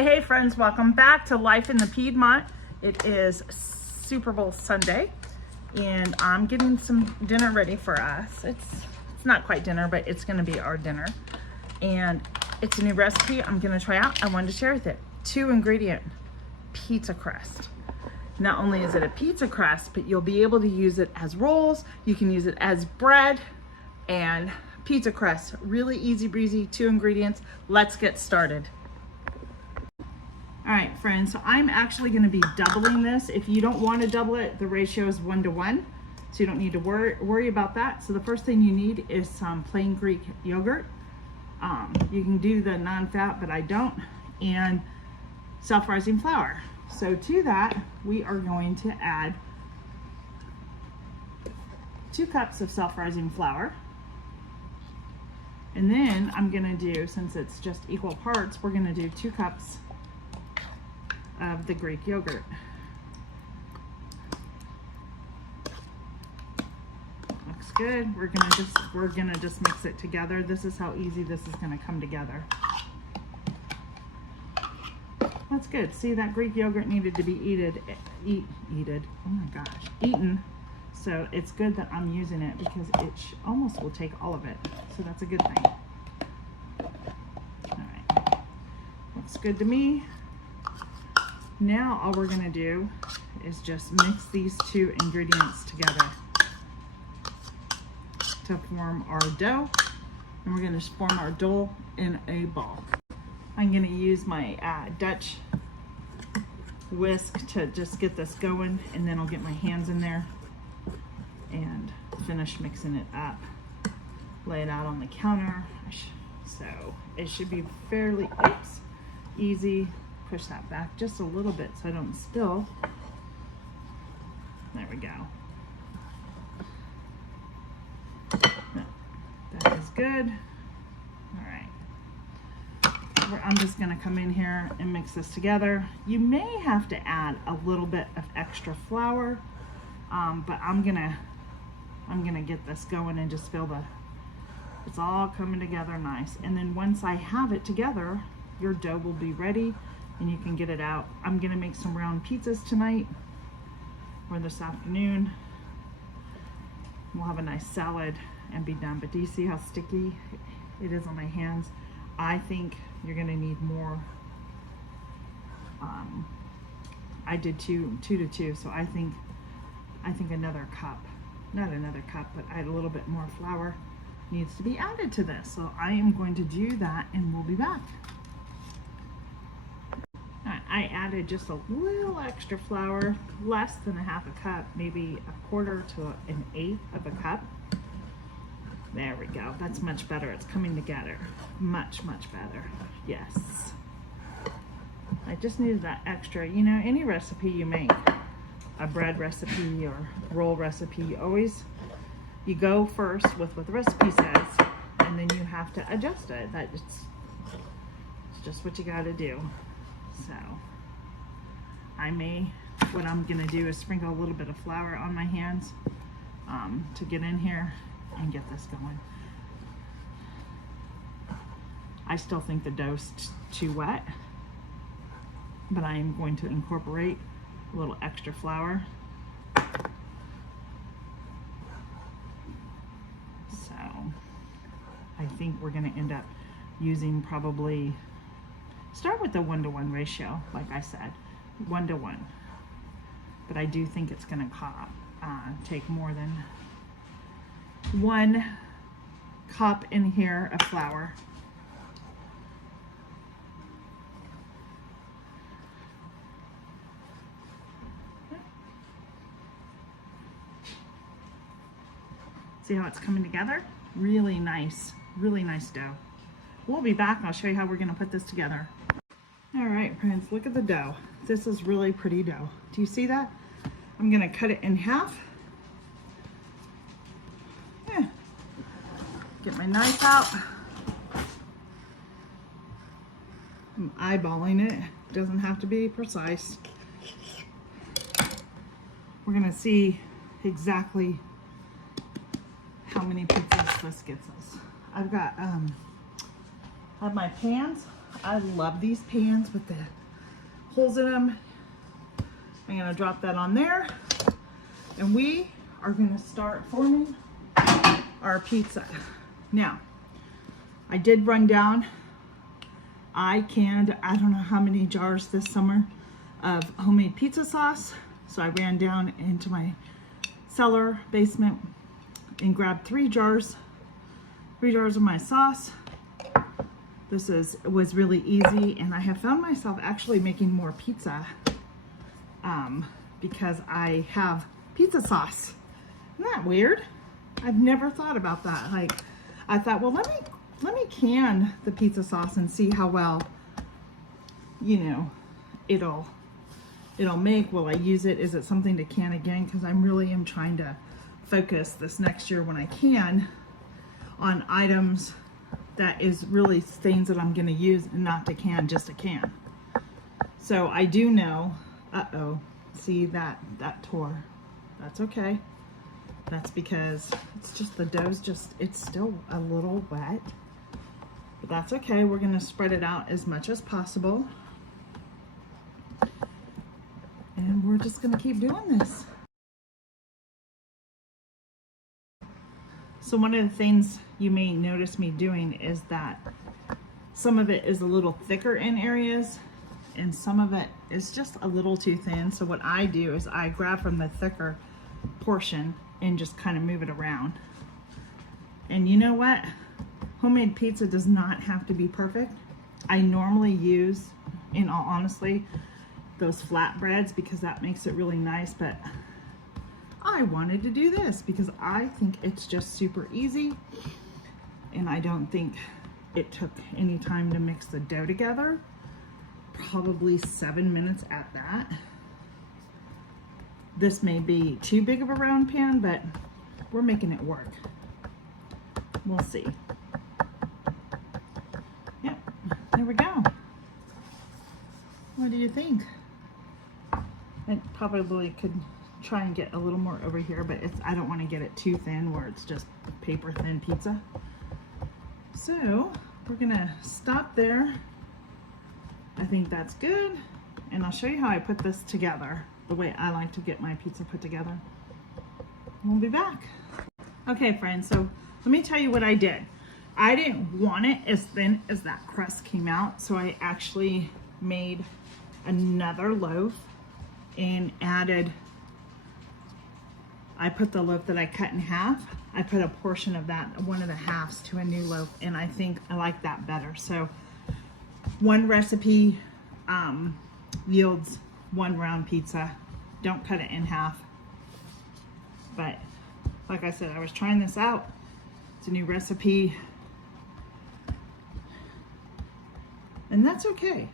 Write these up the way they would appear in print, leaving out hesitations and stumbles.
Hey friends, welcome back to Life in the Piedmont. It is Super Bowl Sunday and I'm getting some dinner ready for us. It's not quite dinner, but it's gonna be our dinner. And it's a new recipe I'm gonna try out. I wanted to share with it. 2-ingredient pizza crust. Not only is it a pizza crust, but you'll be able to use it as rolls. You can use it as bread and pizza crust. Really easy breezy, 2 ingredients. Let's get started. All right, friends, so I'm actually gonna be doubling this. If you don't wanna double it, the ratio is 1-to-1, so you don't need to worry about that. So the first thing you need is some plain Greek yogurt. You can do the non-fat, but I don't, and self-rising flour. So to that, we are going to add 2 cups of self-rising flour. And then I'm gonna do, since it's just equal parts, we're gonna do 2 cups of the Greek yogurt. Looks good. We're gonna just mix it together. This is how easy this is gonna come together. That's good. See, that Greek yogurt needed to be eaten. So it's good that I'm using it because it almost will take all of it. So that's a good thing. All right, looks good to me. Now all we're gonna do is just mix these 2 ingredients together to form our dough. And we're gonna form our dough in a ball. I'm gonna use my Dutch whisk to just get this going, and then I'll get my hands in there and finish mixing it up. Lay it out on the counter. So it should be fairly easy. Push that back just a little bit so I don't spill. There we go. That is good. All right. I'm just gonna come in here and mix this together. You may have to add a little bit of extra flour, but I'm gonna get this going and just feel it's all coming together nice. And then once I have it together, your dough will be ready and you can get it out. I'm gonna make some round pizzas tonight or this afternoon. We'll have a nice salad and be done. But do you see how sticky it is on my hands? I think you're gonna need more. I did 2 to 2, so I think another cup, not another cup, but a little bit more flour needs to be added to this. So I am going to do that and we'll be back. I added just a little extra flour, less than a half a cup, maybe 1/4 to 1/8 of a cup. There we go. That's much better. It's coming together. Much better. Yes. I just needed that extra. You know, any recipe you make, a bread recipe or roll recipe, you go first with what the recipe says, and then you have to adjust it. It's just what you got to do. So what I'm gonna do is sprinkle a little bit of flour on my hands to get in here and get this going. I still think the dough's too wet, but I am going to incorporate a little extra flour. So I think we're gonna end up using probably, start with the 1-to-1 ratio, like I said, 1-to-1. But I do think it's gonna take more than 1 cup in here of flour. See how it's coming together? Really nice dough. We'll be back and I'll show you how we're gonna put this together. All right, friends, look at the dough. This is really pretty dough. Do you see that? I'm gonna cut it in half. Yeah. Get my knife out. I'm eyeballing it. Doesn't have to be precise. We're gonna see exactly how many pizzas this gets us. I've got I have my pans I love these pans with the holes in them. I'm gonna drop that on there, and we are gonna start forming our pizza. Now, I did run down, I canned, I don't know how many jars this summer of homemade pizza sauce. So I ran down into my cellar basement and grabbed 3 jars of my sauce. This was really easy, and I have found myself actually making more pizza because I have pizza sauce. Isn't that weird? I've never thought about that. Like, I thought, well, let me can the pizza sauce and see how well, you know, it'll make. Will I use it? Is it something to can again? Because I really am trying to focus this next year when I can on items that is really things that I'm going to use and not to can, just to can. So I do know, see that tore. That's okay. That's because it's just the dough's it's still a little wet. But that's okay. We're going to spread it out as much as possible. And we're just going to keep doing this. So one of the things you may notice me doing is that some of it is a little thicker in areas and some of it is just a little too thin. So what I do is I grab from the thicker portion and just kind of move it around. And you know what? Homemade pizza does not have to be perfect. I normally use, in all honesty, those flatbreads because that makes it really nice, but I wanted to do this because I think it's just super easy, and I don't think it took any time to mix the dough together. Probably 7 minutes at that. This may be too big of a round pan, but we're making it work. We'll see. Yep, there we go. What do you think? I probably could try and get a little more over here, but I don't want to get it too thin where it's just paper thin pizza. So we're gonna stop there. I think that's good, and I'll show you how I put this together, the way I like to get my pizza put together. We'll be back. Okay, friends, so let me tell you what I did. I didn't want it as thin as that crust came out, so I actually made another loaf and I put the loaf that I cut in half, I put a portion of that, one of the halves, to a new loaf, and I think I like that better. So one recipe yields one round pizza. Don't cut it in half. But like I said, I was trying this out. It's a new recipe, and that's okay.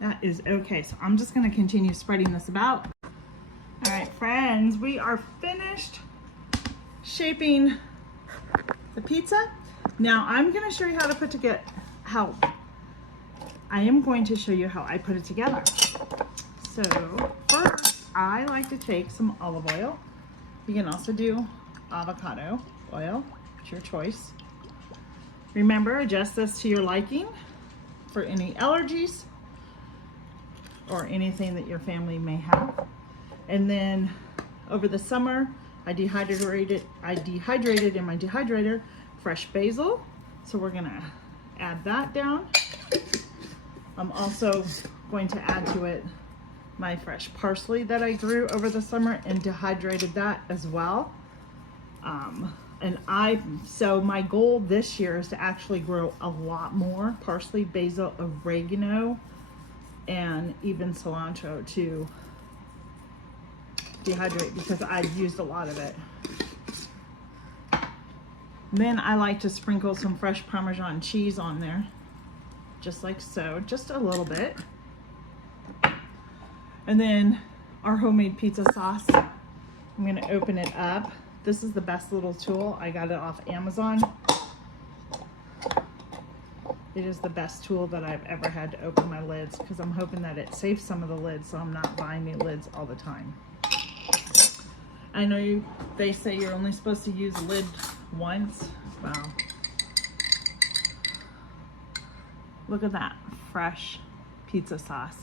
That is okay. So I'm just going to continue spreading this about. All right, friends, we are finished shaping the pizza. Now I'm going to show you how to put together, I am going to show you how I put it together. So first, I like to take some olive oil. You can also do avocado oil, it's your choice. Remember, adjust this to your liking for any allergies or anything that your family may have. And then over the summer, I dehydrated in my dehydrator fresh basil. So we're gonna add that down. I'm also going to add to it my fresh parsley that I grew over the summer and dehydrated that as well. So my goal this year is to actually grow a lot more parsley, basil, oregano, and even cilantro to dehydrate because I've used a lot of it. Then I like to sprinkle some fresh Parmesan cheese on there, just like so, just a little bit. And then our homemade pizza sauce, I'm gonna open it up. This is the best little tool. I got it off Amazon. It is the best tool that I've ever had to open my lids because I'm hoping that it saves some of the lids so I'm not buying new lids all the time. I know they say you're only supposed to use a lid once. Well, Look at that fresh pizza sauce.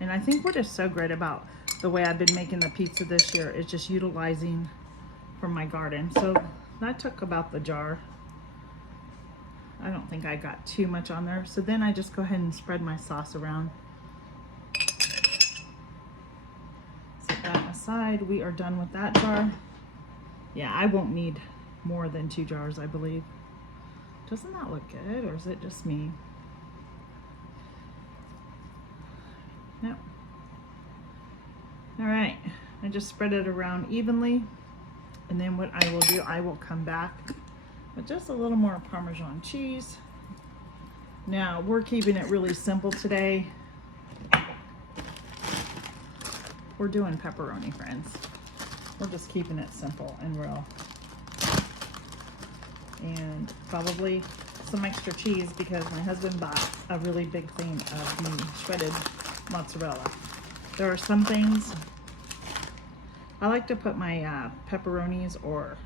And I think what is so great about the way I've been making the pizza this year is just utilizing from my garden. So that took about the jar. I don't think I got too much on there. So then I just go ahead and spread my sauce around. Set that aside. We are done with that jar. Yeah, I won't need more than 2 jars, I believe. Doesn't that look good, or is it just me? Yep. All right, I just spread it around evenly. And then what I will do, I will come back with just a little more Parmesan cheese. Now, we're keeping it really simple today. We're doing pepperoni, friends. We're just keeping it simple and real. And probably some extra cheese because my husband bought a really big thing of the shredded mozzarella. There are some things I like to put my pepperonis or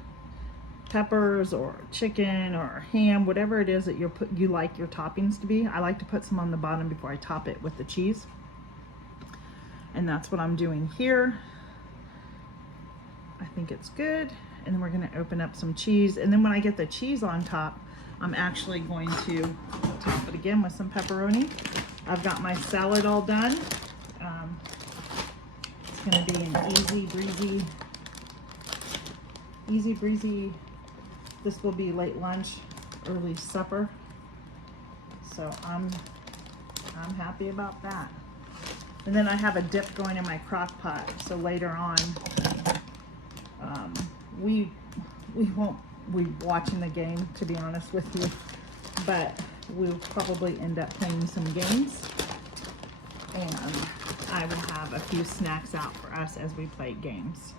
peppers or chicken or ham, whatever it is that you like your toppings to be. I like to put some on the bottom before I top it with the cheese. And that's what I'm doing here. I think it's good. And then we're gonna open up some cheese. And then when I get the cheese on top, I'm actually going to top it again with some pepperoni. I've got my salad all done. It's gonna be an easy breezy. This will be late lunch, early supper. So I'm happy about that. And then I have a dip going in my crock pot. So later on, we won't be watching the game, to be honest with you, but we'll probably end up playing some games, and I will have a few snacks out for us as we play games.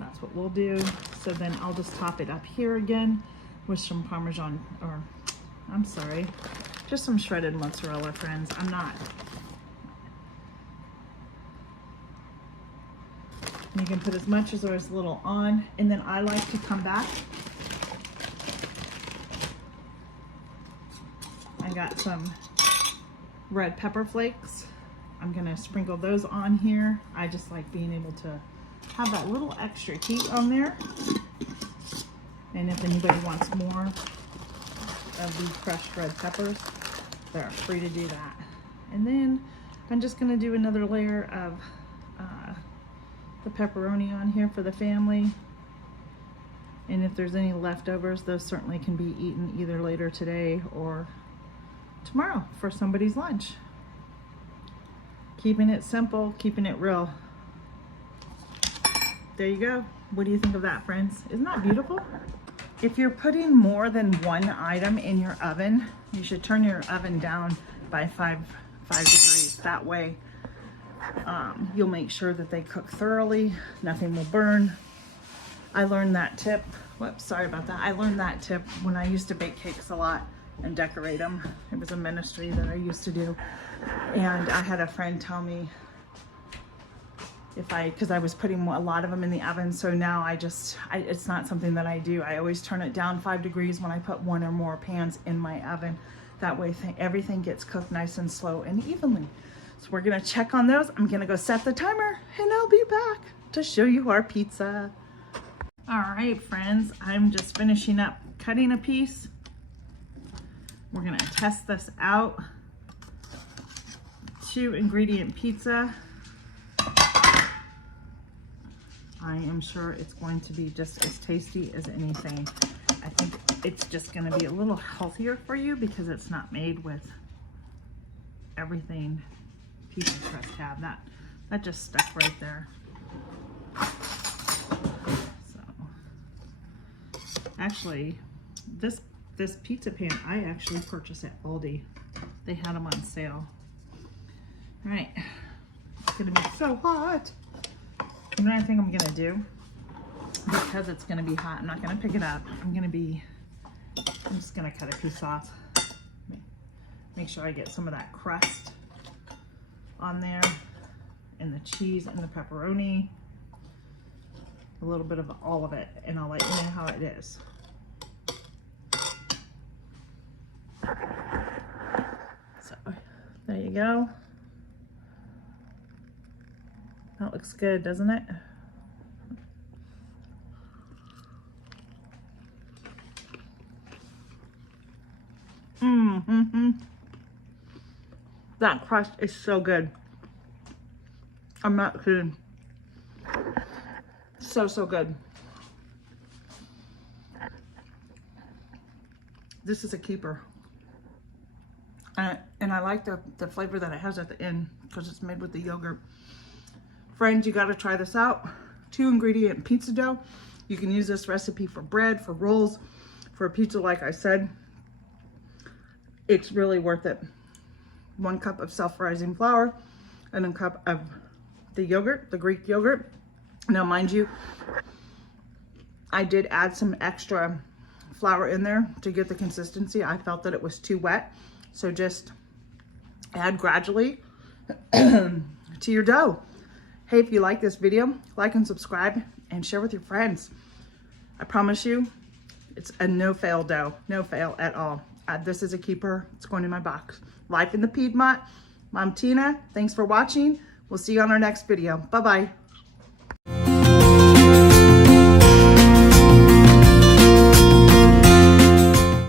That's what we'll do. So then I'll just top it up here again with some Parmesan, or I'm sorry, just some shredded mozzarella, friends. You can put as much or as little on, and then I like to come back. I got some red pepper flakes. I'm gonna sprinkle those on here. I just like being able to have that little extra heat on there. And if anybody wants more of these crushed red peppers, they're free to do that. And then I'm just gonna do another layer of the pepperoni on here for the family. And if there's any leftovers, those certainly can be eaten either later today or tomorrow for somebody's lunch. Keeping it simple, keeping it real. There you go. What do you think of that, friends? Isn't that beautiful? If you're putting more than one item in your oven, you should turn your oven down by 5 degrees. That way, you'll make sure that they cook thoroughly, nothing will burn. I learned that tip, whoops, sorry about that. I learned that tip when I used to bake cakes a lot and decorate them. It was a ministry that I used to do. And I had a friend tell me because I was putting a lot of them in the oven, so now it's not something that I do. I always turn it down 5 degrees when I put 1 or more pans in my oven. That way everything gets cooked nice and slow and evenly. So we're gonna check on those. I'm gonna go set the timer and I'll be back to show you our pizza. All right, friends, I'm just finishing up cutting a piece. We're gonna test this out. 2-ingredient pizza. I am sure it's going to be just as tasty as anything. I think it's just gonna be a little healthier for you because it's not made with everything pizza crust have. That just stuck right there. So actually this pizza pan I actually purchased at Aldi. They had them on sale. All right, it's gonna be so hot. You know what I think I'm gonna do? Because it's gonna be hot, I'm not gonna pick it up. I'm just gonna cut a piece off. Make sure I get some of that crust on there, and the cheese and the pepperoni. A little bit of all of it, and I'll let you know how it is. So there you go. That looks good, doesn't it? That crust is so good. I'm not kidding. So, so good. This is a keeper. And I like the flavor that it has at the end because it's made with the yogurt. Friends, you got to try this out. 2-ingredient pizza dough. You can use this recipe for bread, for rolls, for pizza, like I said. It's really worth it. 1 cup of self-rising flour and a cup of the yogurt, the Greek yogurt. Now, mind you, I did add some extra flour in there to get the consistency. I felt that it was too wet. So just add gradually to your dough. Hey, if you like this video, like and subscribe and share with your friends. I promise you, it's a no-fail dough. No fail at all. This is a keeper. It's going in my box. Life in the Piedmont. Mom Tina, thanks for watching. We'll see you on our next video. Bye-bye.